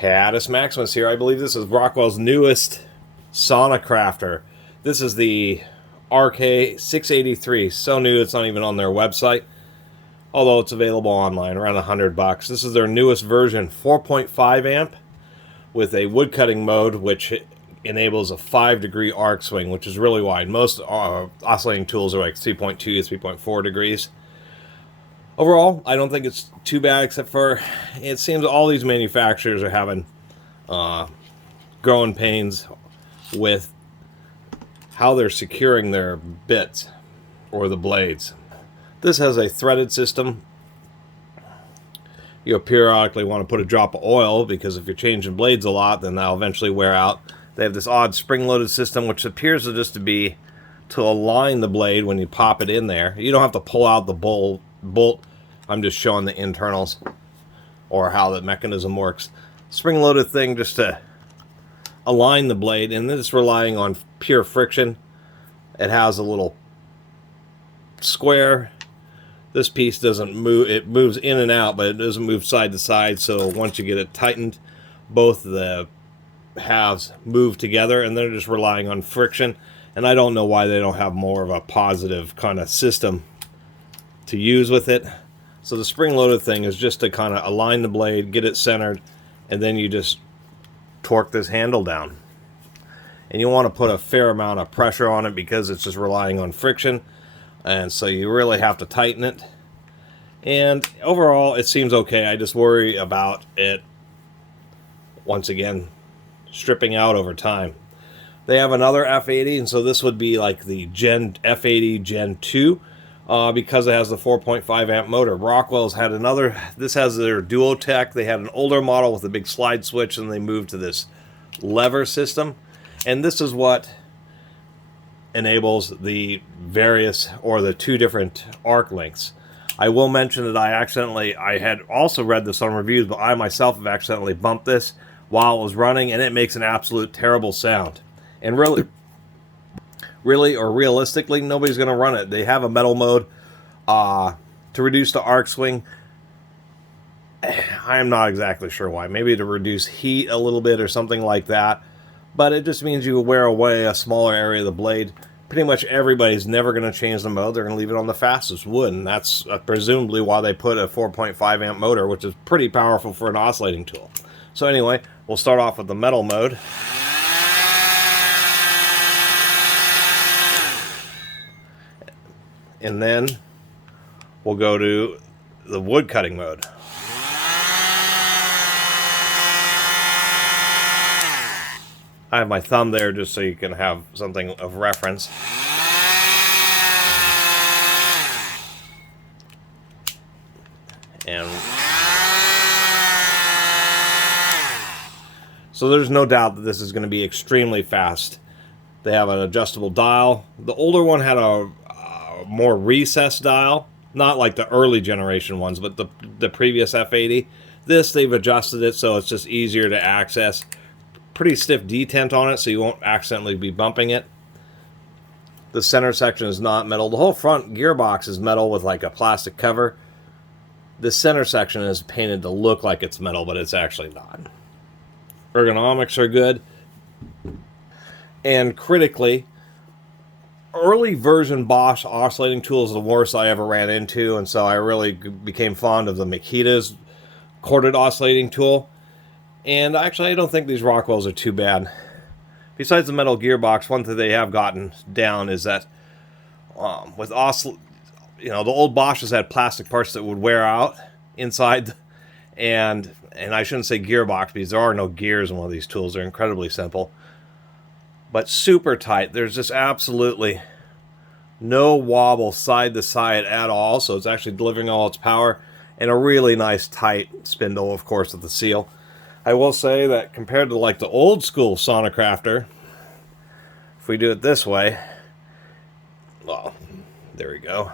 Catus Maximus here. I believe this is Rockwell's newest Sonocrafter. This is the RK683. So new it's not even on their website, although it's available online, around $100. This is their newest version, 4.5 amp with a woodcutting mode, which enables a 5-degree arc swing, which is really wide. Most oscillating tools are like 3.2 to 3.4 degrees. Overall, I don't think it's too bad, except for it seems all these manufacturers are having growing pains with how they're securing their bits or the blades. This has a threaded system. You'll periodically want to put a drop of oil, because if you're changing blades a lot, then they'll eventually wear out. They have this odd spring-loaded system, which appears to just be to align the blade when you pop it in there. You don't have to pull out the bolt. I'm just showing the internals or how the mechanism works. Spring-loaded thing just to align the blade, and this is relying on pure friction. It has a little square. This piece doesn't move. It moves in and out, but it doesn't move side to side. So once you get it tightened, both the halves move together, and they're just relying on friction. And I don't know why they don't have more of a positive kind of system to use with it. So the spring-loaded thing is just to kind of align the blade, get it centered, and then you just torque this handle down. And you want to put a fair amount of pressure on it because it's just relying on friction. And so you really have to tighten it. And overall, it seems okay. I just worry about it, once again, stripping out over time. They have another F80, and so this would be like the F80 Gen 2. Because it has the 4.5 amp motor. Rockwell's had another. This has their Duotech. They had an older model with a big slide switch, and they moved to this lever system. And this is what enables the various, or the two different arc lengths. I will mention that I had also read this on reviews, but I myself have accidentally bumped this while it was running, and it makes an absolute terrible sound. And really or realistically, nobody's going to run it. They have a metal mode to reduce the arc swing. I am not exactly sure why. Maybe to reduce heat a little bit or something like that. But it just means you wear away a smaller area of the blade. Pretty much everybody's never going to change the mode. They're going to leave it on the fastest wood. And that's presumably why they put a 4.5 amp motor, which is pretty powerful for an oscillating tool. So anyway, we'll start off with the metal mode. And then we'll go to the wood cutting mode. I have my thumb there just so you can have something of reference. And so there's no doubt that this is going to be extremely fast. They have an adjustable dial. The older one had a more recessed dial, not like the early generation ones, but the previous F80. This, they've adjusted it so it's just easier to access. Pretty stiff detent on it, so you won't accidentally be bumping it. The center section is not metal. The whole front gearbox is metal with like a plastic cover. The center section is painted to look like it's metal, but it's actually not. Ergonomics are good. And critically, early version Bosch oscillating tool is the worst I ever ran into, and so I really became fond of the Makita's corded oscillating tool. And actually, I don't think these Rockwells are too bad. Besides the metal gearbox, one thing they have gotten down is that with the old Bosches had plastic parts that would wear out inside, and I shouldn't say gearbox because there are no gears in one of these tools. They're incredibly simple. But super tight. There's just absolutely no wobble side to side at all. So it's actually delivering all its power. And a really nice tight spindle, of course, with the seal. I will say that compared to like the old school Sonocrafter, if we do it this way, well, there we go.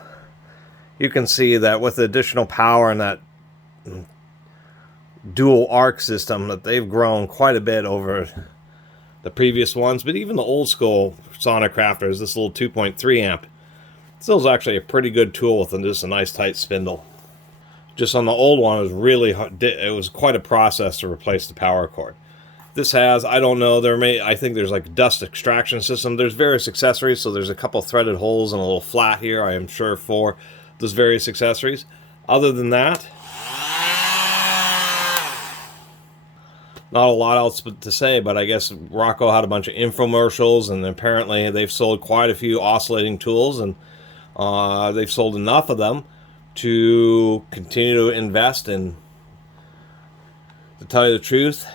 You can see that with the additional power and that dual arc system, that they've grown quite a bit over the previous ones. But even the old school Sonocrafters, this little 2.3 amp, still is actually a pretty good tool with just a nice tight spindle. Just on the old one, it was really hard. It was quite a process to replace the power cord. This has, I don't know, I think there's like a dust extraction system. There's various accessories, so there's a couple threaded holes and a little flat here, I am sure, for those various accessories. Other than that, not a lot else to say, but I guess Rockwell had a bunch of infomercials, and apparently they've sold quite a few oscillating tools, and they've sold enough of them to continue to invest in. To tell you the truth,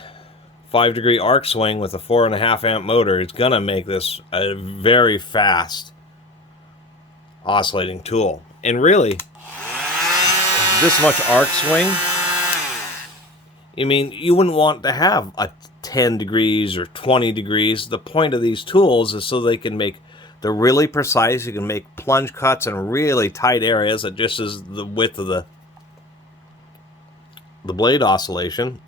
5-degree arc swing with a 4.5 amp motor is gonna make this a very fast oscillating tool. And really, this much arc swing, I mean, you wouldn't want to have a 10 degrees or 20 degrees. The point of these tools is so they can make, they're really precise. You can make plunge cuts in really tight areas that just is the width of the blade oscillation.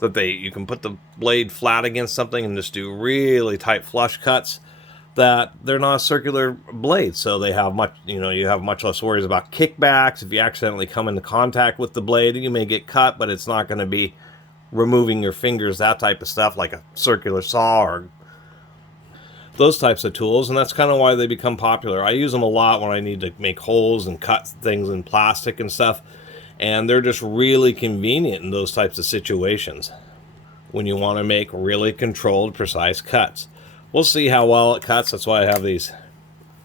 That you can put the blade flat against something and just do really tight flush cuts. That they're not a circular blade, so they have much, you have much less worries about kickbacks. If you accidentally come into contact with the blade, you may get cut, but it's not going to be removing your fingers, that type of stuff, like a circular saw or those types of tools. And that's kind of why they become popular. I use them a lot when I need to make holes and cut things in plastic and stuff, and they're just really convenient in those types of situations when you want to make really controlled, precise cuts. We'll see how well it cuts. That's why I have these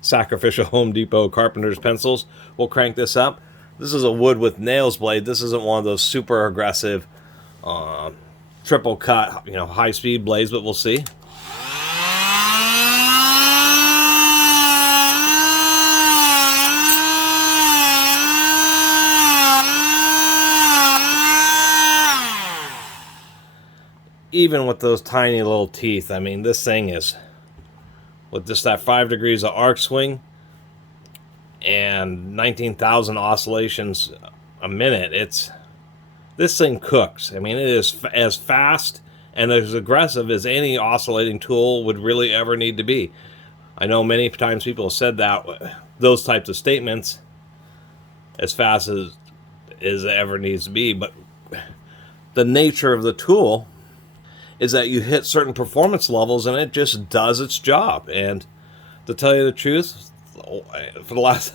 sacrificial Home Depot carpenter's pencils. We'll crank this up. This is a wood with nails blade. This isn't one of those super aggressive triple cut, high speed blades, but we'll see. Even with those tiny little teeth, I mean, this thing is, with just that 5 degrees of arc swing and 19,000 oscillations a minute, this thing cooks. I mean, it is as fast and as aggressive as any oscillating tool would really ever need to be. I know many times people have said that, those types of statements, as fast as it ever needs to be, but the nature of the tool is that you hit certain performance levels and it just does its job. And to tell you the truth, for the last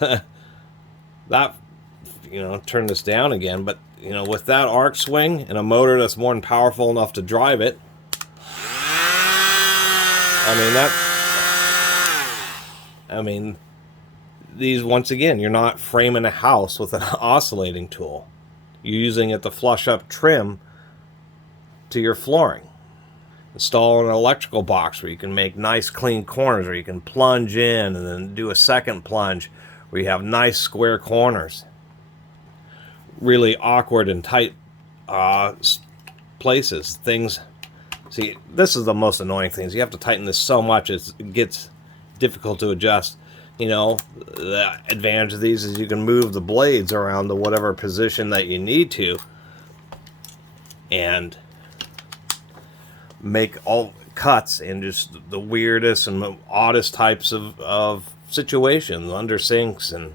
turn this down again, but with that arc swing and a motor that's more than powerful enough to drive it, these, once again, you're not framing a house with an oscillating tool. You're using it to flush up trim to your flooring. Install an electrical box where you can make nice clean corners, where you can plunge in and then do a second plunge where you have nice square corners. Really awkward and tight places. Things. See, this is the most annoying thing. You have to tighten this so much it gets difficult to adjust. The advantage of these is you can move the blades around to whatever position that you need to and make all cuts in just the weirdest and oddest types of situations, under sinks and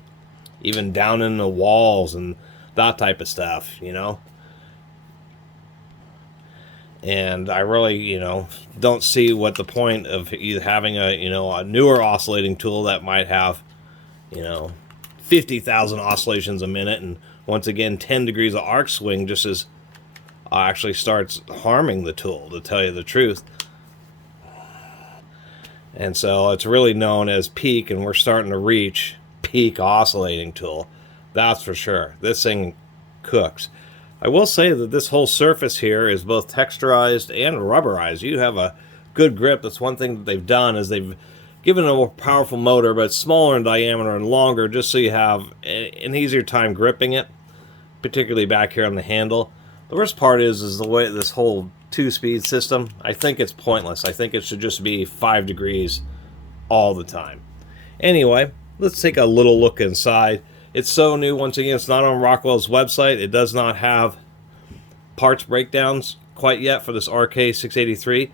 even down in the walls and that type of stuff, And I really, don't see what the point of either having a newer oscillating tool that might have, 50,000 oscillations a minute, and once again 10 degrees of arc swing just as actually starts harming the tool, to tell you the truth. And so it's really known as peak, and we're starting to reach peak oscillating tool. That's for sure. This thing cooks. I will say that this whole surface here is both texturized and rubberized. You have a good grip. That's one thing that they've done, is they've given a more powerful motor, but it's smaller in diameter and longer, just so you have an easier time gripping it, particularly back here on the handle. The worst part is the way this whole 2-speed system, I think it's pointless. I think it should just be 5 degrees all the time. Anyway, let's take a little look inside. It's so new. Once again, it's not on Rockwell's website. It does not have parts breakdowns quite yet for this RK683,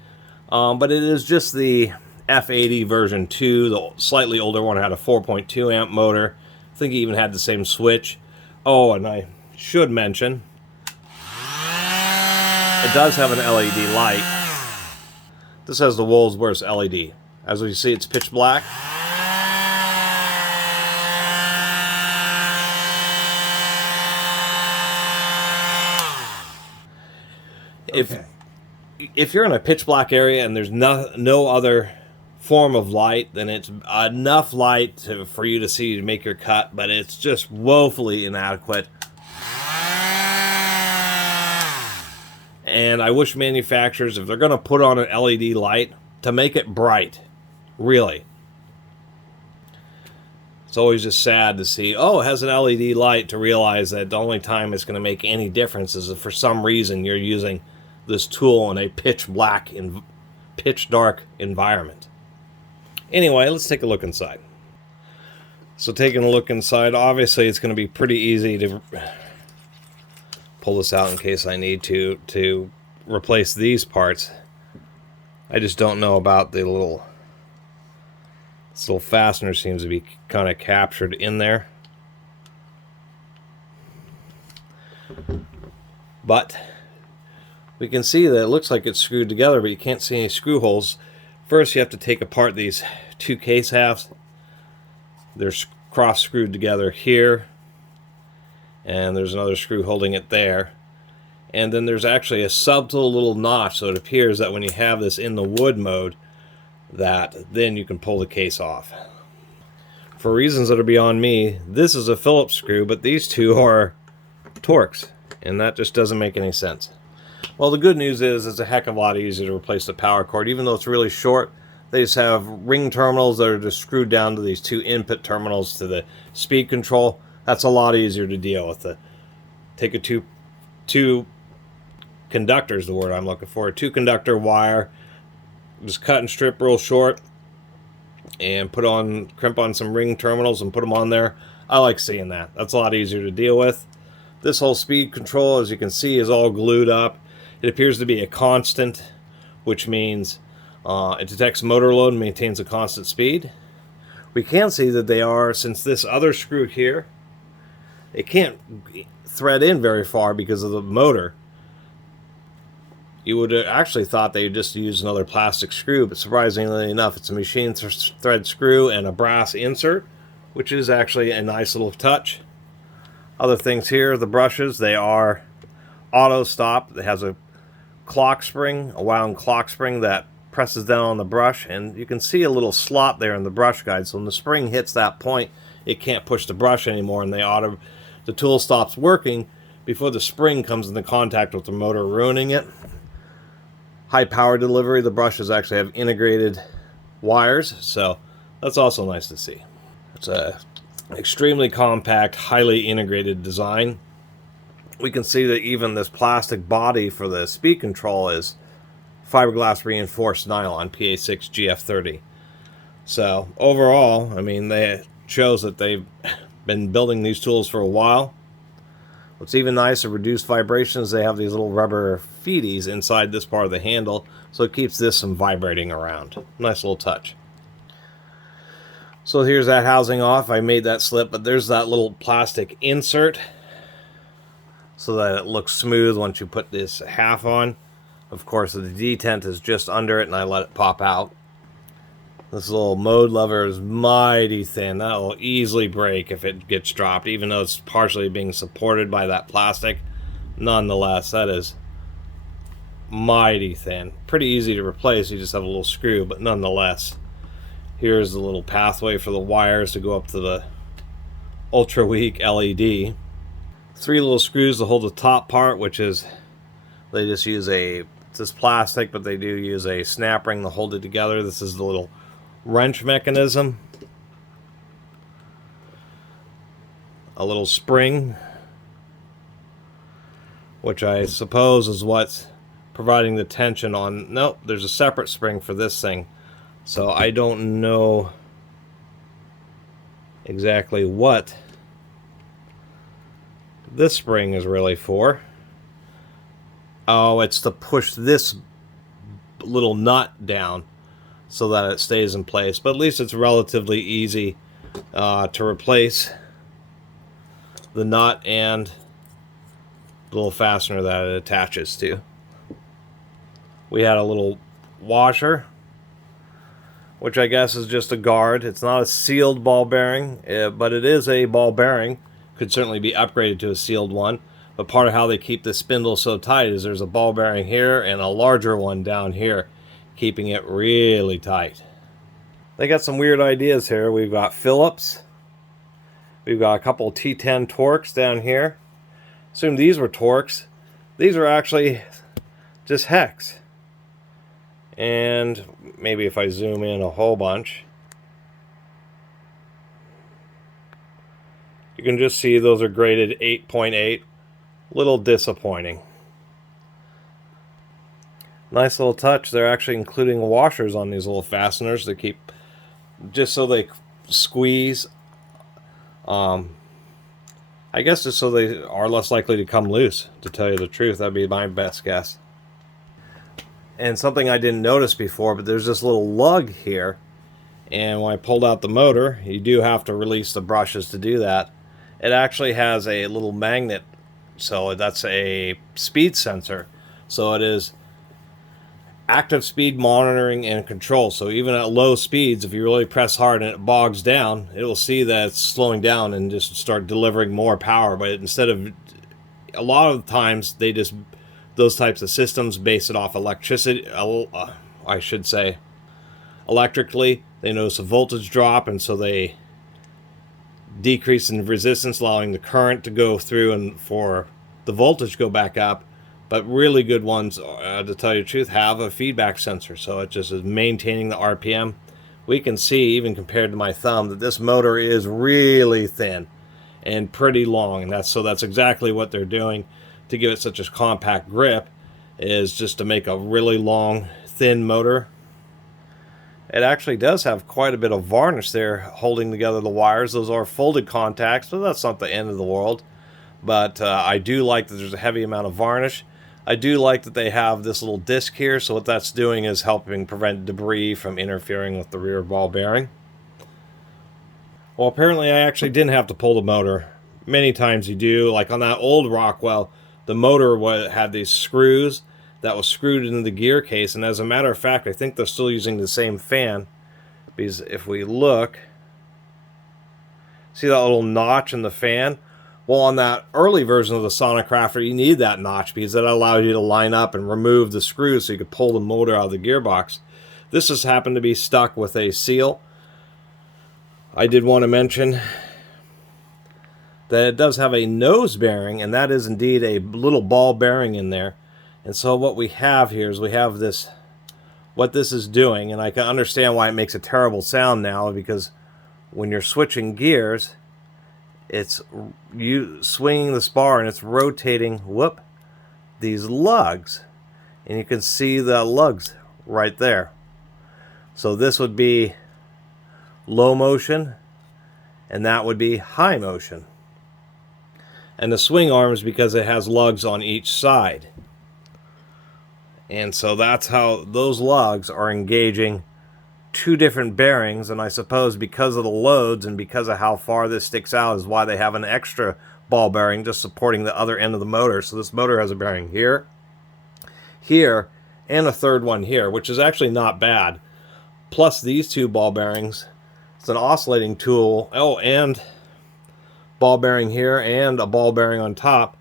but it is just the F80 version 2. The slightly older one had a 4.2 amp motor. I think it even had the same switch. Oh, and I should mention, it does have an LED light. This has the world's worst LED. As we see, it's pitch black. Okay. If you're in a pitch black area and there's no other form of light, then it's enough light for you to see to make your cut, but it's just woefully inadequate. And I wish manufacturers, if they're going to put on an LED light, to make it bright. Really. It's always just sad to see, oh, it has an LED light, to realize that the only time it's going to make any difference is if for some reason you're using this tool in a pitch dark environment. Anyway, let's take a look inside. So taking a look inside, obviously it's going to be pretty easy to pull this out in case I need to replace these parts. I just don't know about this little fastener seems to be kind of captured in there. But we can see that it looks like it's screwed together, but you can't see any screw holes. First, you have to take apart these two case halves. They're cross screwed together here, and there's another screw holding it there. And then there's actually a subtle little notch, so it appears that when you have this in the wood mode, that then you can pull the case off. For reasons that are beyond me, this is a Phillips screw, but these two are Torx, and that just doesn't make any sense. Well, the good news is it's a heck of a lot easier to replace the power cord. Even though it's really short, they just have ring terminals that are just screwed down to these two input terminals to the speed control. That's a lot easier to deal with. Take a two conductors, the word I'm looking for, a 2-conductor wire, just cut and strip real short, and crimp on some ring terminals and put them on there. I like seeing that. That's a lot easier to deal with. This whole speed control, as you can see, is all glued up. It appears to be a constant, which means it detects motor load and maintains a constant speed. We can see that they are, since this other screw here, it can't thread in very far because of the motor. You would have actually thought they just used another plastic screw, but surprisingly enough, it's a machine thread screw and a brass insert, which is actually a nice little touch. Other things here, the brushes, they are auto stop. It has a clock spring, a wound clock spring that presses down on the brush, and you can see a little slot there in the brush guide. So when the spring hits that point, it can't push the brush anymore, and the tool stops working before the spring comes into contact with the motor, ruining it. High power delivery. The brushes actually have integrated wires, so that's also nice to see. It's a extremely compact, highly integrated design. We can see that even this plastic body for the speed control is fiberglass reinforced nylon, PA6 GF30. So overall, I mean, they shows that they've been building these tools for a while. What's even nicer, reduced vibrations, they have these little rubber feeties inside this part of the handle, so it keeps this from vibrating around. Nice little touch. So here's that housing off. I made that slip, but there's that little plastic insert so that it looks smooth once you put this half on. Of course, the detent is just under it, and I let it pop out. This little mode lever is mighty thin. That will easily break if it gets dropped, even though it's partially being supported by that plastic. Nonetheless, that is mighty thin. Pretty easy to replace. You just have a little screw, but nonetheless. Here's the little pathway for the wires to go up to the ultra weak LED. 3 little screws to hold the top part, which is, they just use this plastic, but they do use a snap ring to hold it together. This is the little wrench mechanism. A little spring, which I suppose is what's providing the tension on. Nope, there's a separate spring for this thing. So I don't know exactly what this spring is really for. Oh, it's to push this little nut down so that it stays in place. But at least it's relatively easy to replace the nut and the little fastener that it attaches to. We had a little washer, which I guess is just a guard. It's not a sealed ball bearing, but it is a ball bearing. Could certainly be upgraded to a sealed one. But part of how they keep the spindle so tight is there's a ball bearing here and a larger one down here, keeping it really tight. They got some weird ideas here. We've got Phillips. We've got a couple T10 Torx down here. Assume these were Torx. These are actually just hex. And maybe if I zoom in a whole bunch, you can just see those are graded 8.8. Little disappointing. Nice little touch. They're actually including washers on these little fasteners to keep, just so they squeeze. I guess just so they are less likely to come loose, to tell you the truth. That'd be my best guess. And something I didn't notice before, but there's this little lug here. And when I pulled out the motor, you do have to release the brushes to do that. It actually has a little magnet. So that's a speed sensor. So it is active speed monitoring and control. So even at low speeds, if you really press hard and it bogs down, it will see that it's slowing down and just start delivering more power. But instead of, a lot of times they just, those types of systems base it off electricity, I should say, electrically. They notice a voltage drop, and so they decrease in resistance, allowing the current to go through and for the voltage to go back up. But really good ones, to tell you the truth, have a feedback sensor, so it just is maintaining the RPM. We can see, even compared to my thumb, that this motor is really thin and pretty long, and that's exactly what they're doing to give it such a compact grip, is just to make a really long, thin motor. It actually does have quite a bit of varnish there holding together the wires. Those are folded contacts, so that's not the end of the world. But I do like that there's a heavy amount of varnish. I do like that they have this little disc here, so what that's doing is helping prevent debris from interfering with the rear ball bearing. Well, apparently I actually didn't have to pull the motor. Many times you do. Like on that old Rockwell, the motor had these screws that was screwed into the gear case, and as a matter of fact, I think they're still using the same fan, because if we look, see that little notch in the fan? Well, on that early version of the Sonicrafter, you need that notch because that allowed you to line up and remove the screws so you could pull the motor out of the gearbox. This just happened to be stuck with a seal. I did want to mention that it does have a nose bearing, and that is indeed a little ball bearing in there. And so what we have here is we have this, what this is doing, and I can understand why it makes a terrible sound now, because when you're switching gears, it's you swinging the spar and it's rotating, these lugs, and you can see the lugs right there. So this would be low motion, and that would be high motion. And the swing arms, because it has lugs on each side. And so that's how those lugs are engaging two different bearings, and I suppose because of the loads and because of how far this sticks out is why they have an extra ball bearing just supporting the other end of the motor. So this motor has a bearing here, here, and a third one here, which is actually not bad. Plus these two ball bearings. It's an oscillating tool. Oh, and ball bearing here and a ball bearing on top.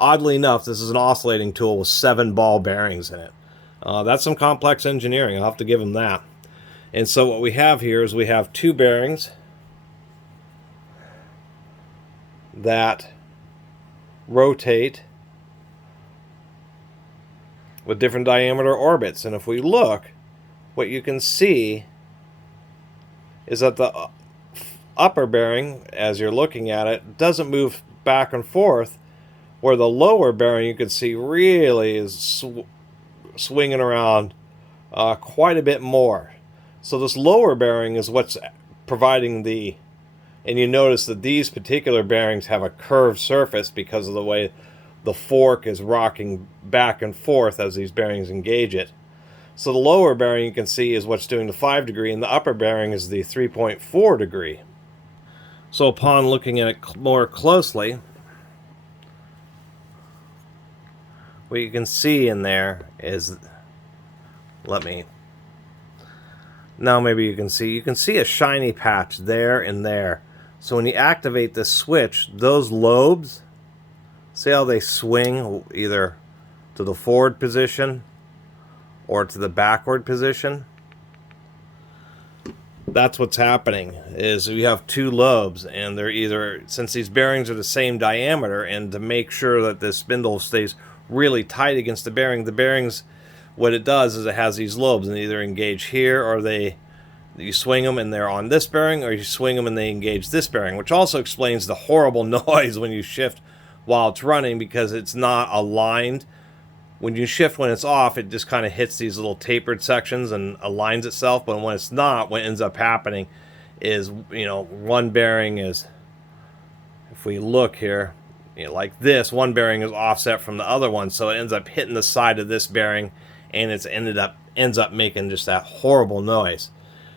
Oddly enough, this is an oscillating tool with 7 ball bearings in it. That's some complex engineering, I'll have to give them that. And so what we have here is we have 2 bearings that rotate with different diameter orbits. And if we look, what you can see is that the upper bearing, as you're looking at it, doesn't move back and forth, where the lower bearing you can see really is swinging around quite a bit more. So this lower bearing is what's providing the, and you notice that these particular bearings have a curved surface because of the way the fork is rocking back and forth as these bearings engage it. So the lower bearing you can see is what's doing the 5 degree, and the upper bearing is the 3.4 degree. So upon looking at it more closely, what you can see in there is, now maybe you can see a shiny patch there and there. So when you activate this switch, those lobes, see how they swing either to the forward position or to the backward position? That's what's happening, is we have two lobes, and they're either, since these bearings are the same diameter, and to make sure that this spindle stays really tight against the bearings, what it does is it has these lobes, and they either engage here, or you swing them and they're on this bearing, or you swing them and they engage this bearing, which also explains the horrible noise when you shift while it's running, because it's not aligned. When you shift when it's off, it just kind of hits these little tapered sections and aligns itself. But when it's not, what ends up happening is, one bearing is, if we look here, like this, one bearing is offset from the other one, so it ends up hitting the side of this bearing, and ends up making just that horrible noise.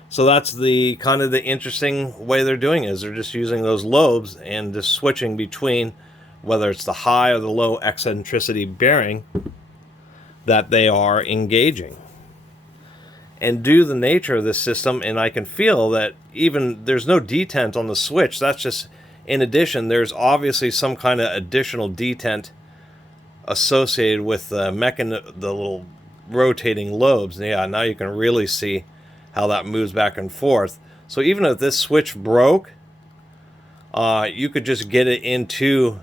So that's the kind of the interesting way they're doing it, is they're just using those lobes and just switching between whether it's the high or the low eccentricity bearing that they are engaging. And due to the nature of this system, and I can feel that even there's no detent on the switch, that's just, in addition, there's obviously some kind of additional detent associated with the little rotating lobes. And yeah, now you can really see how that moves back and forth. So even if this switch broke, you could just get it into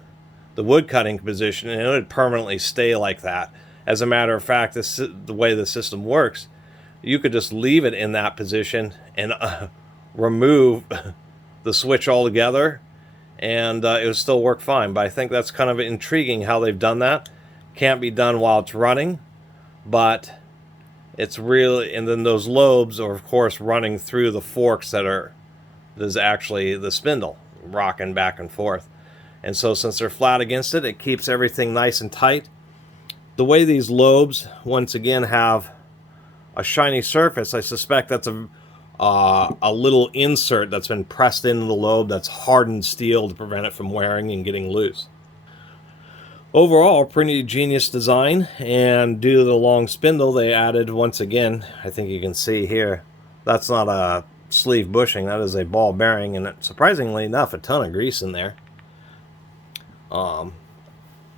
the wood cutting position and it would permanently stay like that. As a matter of fact, the way the system works, you could just leave it in that position and remove the switch altogether, and it would still work fine. But I think that's kind of intriguing how they've done that. Can't be done while it's running, but it's really, and then those lobes are of course running through the forks there's actually the spindle rocking back and forth. And so since they're flat against it, it keeps everything nice and tight. The way these lobes, once again, have a shiny surface, I suspect that's a little insert that's been pressed into the lobe that's hardened steel to prevent it from wearing and getting loose. Overall, pretty genius design, and due to the long spindle, they added, once again, I think you can see here, that's not a sleeve bushing, that is a ball bearing, and surprisingly enough, a ton of grease in there.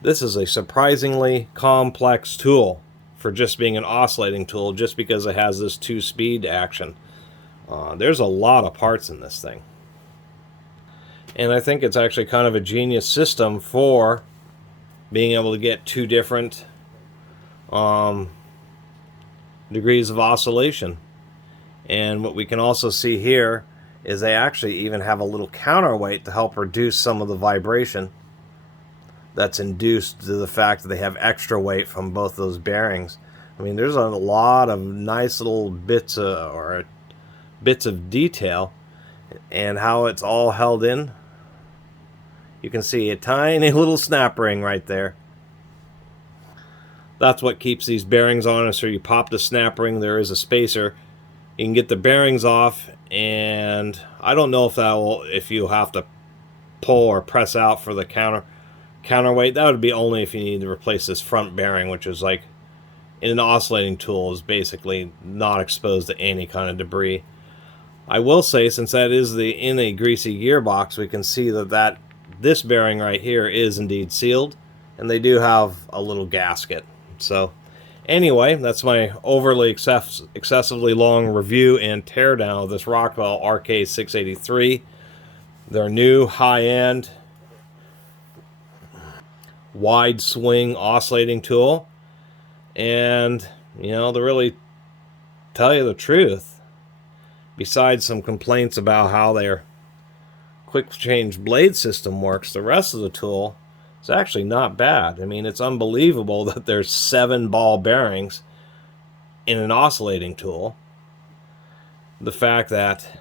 This is a surprisingly complex tool for just being an oscillating tool, just because it has this 2-speed action. There's a lot of parts in this thing. And I think it's actually kind of a genius system for being able to get two different degrees of oscillation. And what we can also see here is they actually even have a little counterweight to help reduce some of the vibration that's induced to the fact that they have extra weight from both those bearings. I mean, there's a lot of nice little bits of detail, and how it's all held in. You can see a tiny little snap ring right there. That's what keeps these bearings on. So you pop the snap ring, there is a spacer. You can get the bearings off, and I don't know if you have to pull or press out for the counterweight. That would be only if you need to replace this front bearing, which is like, in an oscillating tool, is basically not exposed to any kind of debris. I will say, since that is in a greasy gearbox, we can see that this bearing right here is indeed sealed, and they do have a little gasket. So anyway, that's my overly excessively long review and teardown of this Rockwell RK683, their new high-end wide swing oscillating tool. And to really tell you the truth, besides some complaints about how their quick change blade system works, the rest of the tool is actually not bad. I mean, it's unbelievable that there's 7 ball bearings in an oscillating tool. The fact that,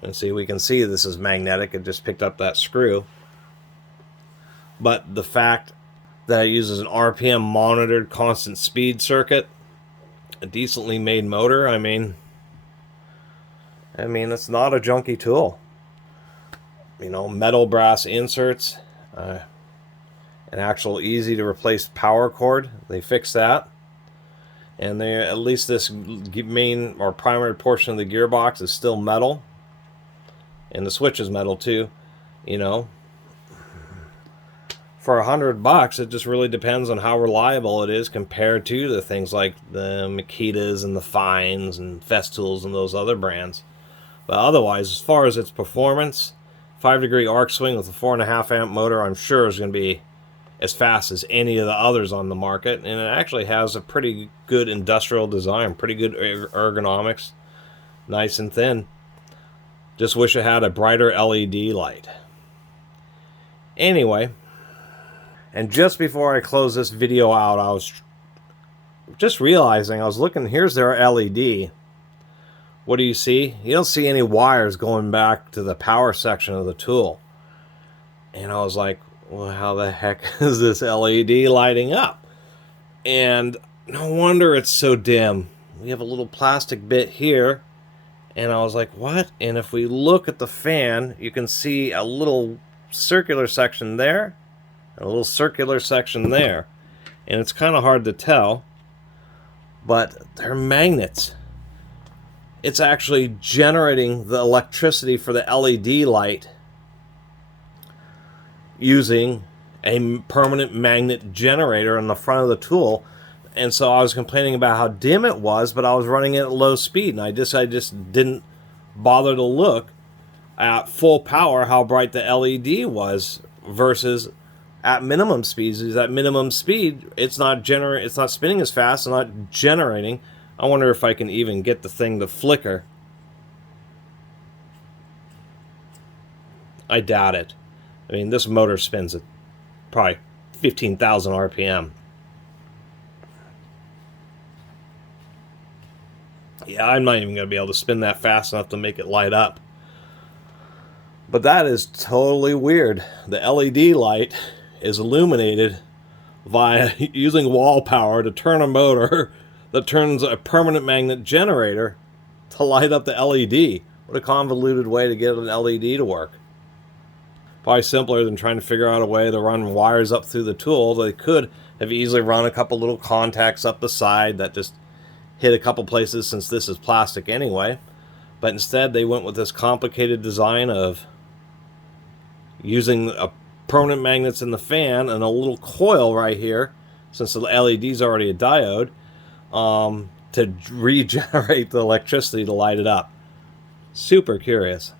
and see, we can see this is magnetic, it just picked up that screw. But the fact that it uses an RPM monitored constant speed circuit, a decently made motor, I mean it's not a junky tool. Metal brass inserts, an actual easy to replace power cord. They fixed that. And they, at least this main or primary portion of the gearbox is still metal. And the switch is metal too, you know. For $100, it just really depends on how reliable it is compared to the things like the Makitas and the Fines and Festool's and those other brands. But otherwise, as far as its performance, 5-degree arc swing with a 4.5 amp motor, I'm sure is going to be as fast as any of the others on the market. And it actually has a pretty good industrial design, pretty good ergonomics, nice and thin. Just wish it had a brighter LED light. Anyway, and just before I close this video out, I was just realizing, I was looking, here's their LED. What do you see? You don't see any wires going back to the power section of the tool. And I was like, well, how the heck is this LED lighting up? And no wonder it's so dim. We have a little plastic bit here. And I was like, what? And if we look at the fan, you can see a little circular section there, and a little circular section there. And it's kind of hard to tell, but they're magnets. It's actually generating the electricity for the LED light using a permanent magnet generator on the front of the tool. And so I was complaining about how dim it was, but I was running it at low speed, and I just didn't bother to look at full power how bright the LED was versus at minimum speeds. Is at minimum speed, it's not spinning as fast, it's not generating. I wonder if I can even get the thing to flicker. I doubt it. I mean, this motor spins at probably 15,000 RPM. Yeah, I'm not even going to be able to spin that fast enough to make it light up. But that is totally weird. The LED light is illuminated via using wall power to turn a motor that turns a permanent magnet generator to light up the LED. What a convoluted way to get an LED to work. Probably simpler than trying to figure out a way to run wires up through the tool. They could have easily run a couple little contacts up the side that just hit a couple places, since this is plastic anyway. But instead they went with this complicated design of using a permanent magnets in the fan and a little coil right here, since the LED is already a diode, to regenerate the electricity to light it up. Super curious.